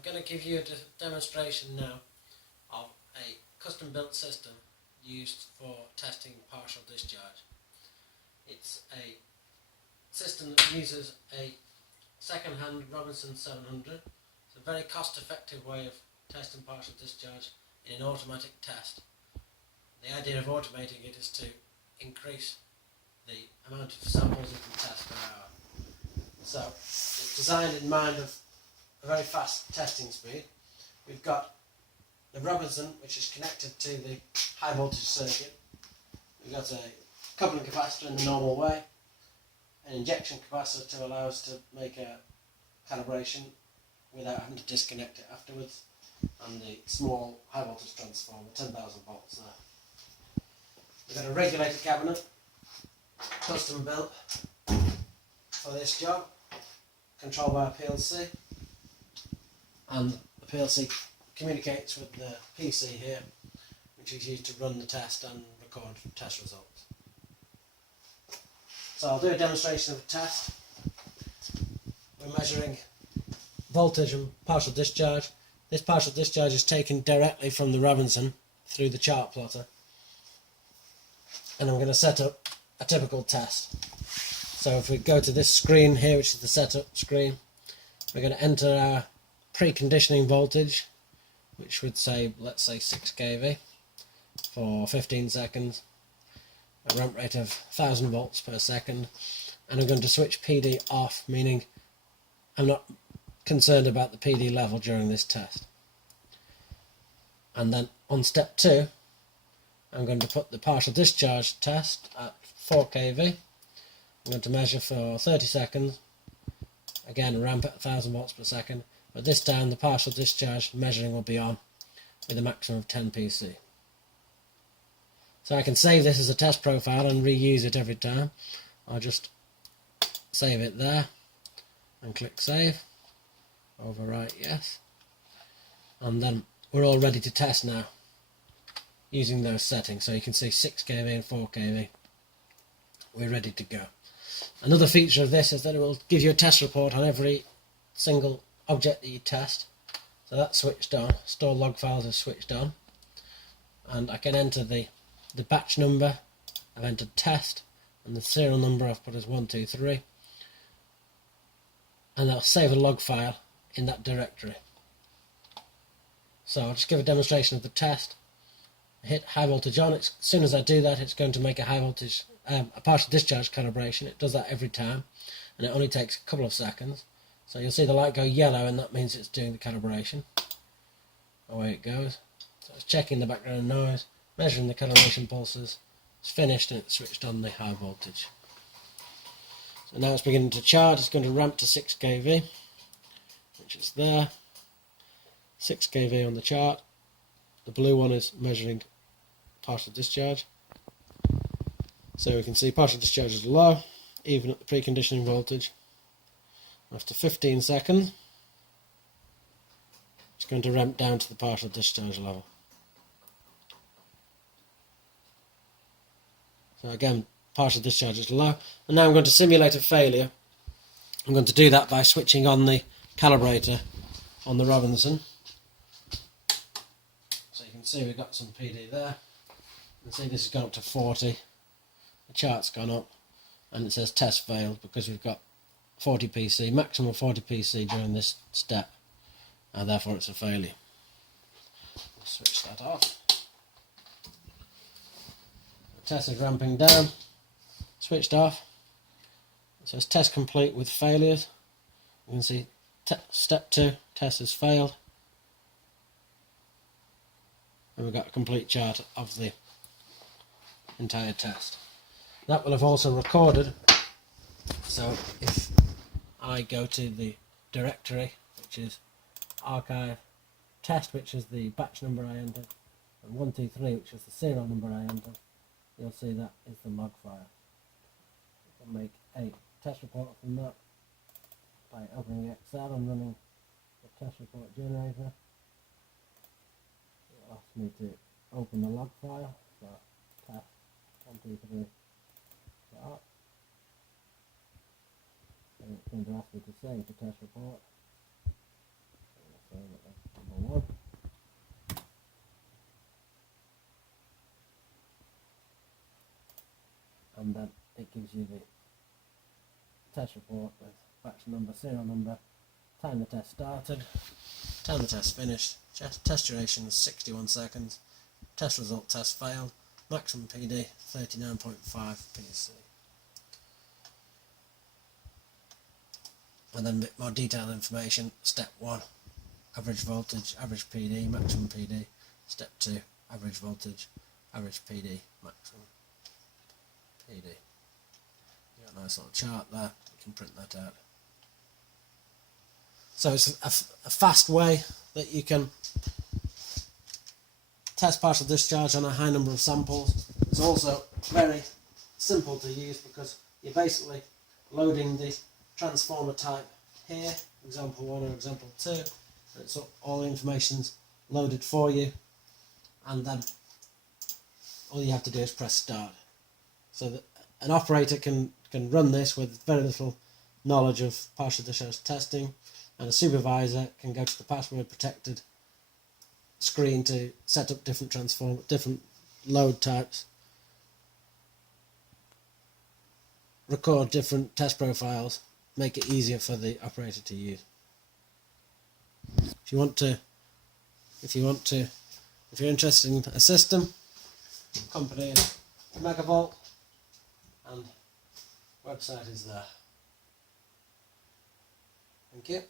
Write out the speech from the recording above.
I'm going to give you a demonstration now of a custom built system used for testing partial discharge. It's a system that uses a second-hand Robinson 700. It's a very cost-effective way of testing partial discharge in an automatic test. The idea of automating it is to increase the amount of samples you can test per hour. So it's designed in mind of a very fast testing speed. We've got the Robinson, which is connected to the high voltage circuit. We've got a coupling capacitor in the normal way, an injection capacitor to allow us to make a calibration without having to disconnect it afterwards, and the small high voltage transformer, 10,000 volts there. We've got a regulator cabinet, custom built for this job, controlled by a PLC, and the PLC communicates with the PC here, which is used to run the test and record test results. So I'll do a demonstration of the test. We're measuring voltage and partial discharge. This partial discharge is taken directly from the Robinson through the chart plotter, and I'm going to set up a typical test. So if we go to this screen here, which is the setup screen, we're going to enter our preconditioning voltage, which would say, let's say 6 kV for 15 seconds, a ramp rate of 1000 volts per second, and I'm going to switch PD off, meaning I'm not concerned about the PD level during this test. And then on step 2, I'm going to put the partial discharge test at 4 kV. I'm going to measure for 30 seconds, again ramp at 1000 volts per second, but this time the partial discharge measuring will be on with a maximum of 10 PC. So I can save this as a test profile and reuse it every time. I'll just save it there and click save, overwrite yes, and then we're all ready to test now using those settings. So you can see 6 kV and 4 kV. We're ready to go. Another feature of this is that it will give you a test report on every single object that you test. So that's switched on, store log files are switched on, and I can enter the batch number. I've entered test, and the serial number I've put as 123, and I'll save a log file in that directory. So I'll just give a demonstration of the test. I hit high voltage on. As soon as I do that, it's going to make a high voltage, a partial discharge calibration. It does that every time, and it only takes a couple of seconds. So you'll see the light go yellow, and that means it's doing the calibration. Away it goes. So it's checking the background noise, measuring the calibration pulses. It's finished, and it's switched on the high voltage. So now it's beginning to charge. It's going to ramp to 6 kV, which is there. 6 kV on the chart. The blue one is measuring partial discharge. So we can see partial discharge is low, even at the preconditioning voltage. After 15 seconds, it's going to ramp down to the partial discharge level. So again, partial discharge is low. And now I'm going to simulate a failure. I'm going to do that by switching on the calibrator on the Robinson. So you can see we've got some PD there. You can see this has gone up to 40. The chart's gone up, and it says test failed because we've got 40 PC, maximum 40 PC during this step, and therefore it's a failure. We'll switch that off. The test is ramping down, switched off. It says test complete with failures. You can see step 2, test has failed. And we've got a complete chart of the entire test. That will have also recorded, so if I go to the directory, which is archive test, which is the batch number I entered, and 123, which is the serial number I entered, you'll see that is the log file. You can make a test report from that by opening Excel and running the test report generator. It asks me to open the log file, so test 123 start. And it's going to ask me to save the test report. So and then it gives you the test report with batch number, serial number, time the test started, time the test finished, test duration is 61 seconds, test result test failed, maximum PD 39.5 PC. And then a bit more detailed information. Step 1, average voltage, average PD, maximum PD. Step 2, average voltage, average PD, maximum PD. You've got a nice little chart there, you can print that out. So it's a fast way that you can test partial discharge on a high number of samples. It's also very simple to use because you're basically loading the transformer type here, example 1 or example 2, and it's all the information's loaded for you, and then all you have to do is press start. So that an operator can run this with very little knowledge of partial discharge testing, and a supervisor can go to the password protected screen to set up different load types, record different test profiles, make it easier for the operator to use. If you're interested in a system, company is Megavolt, and website is there. Thank you.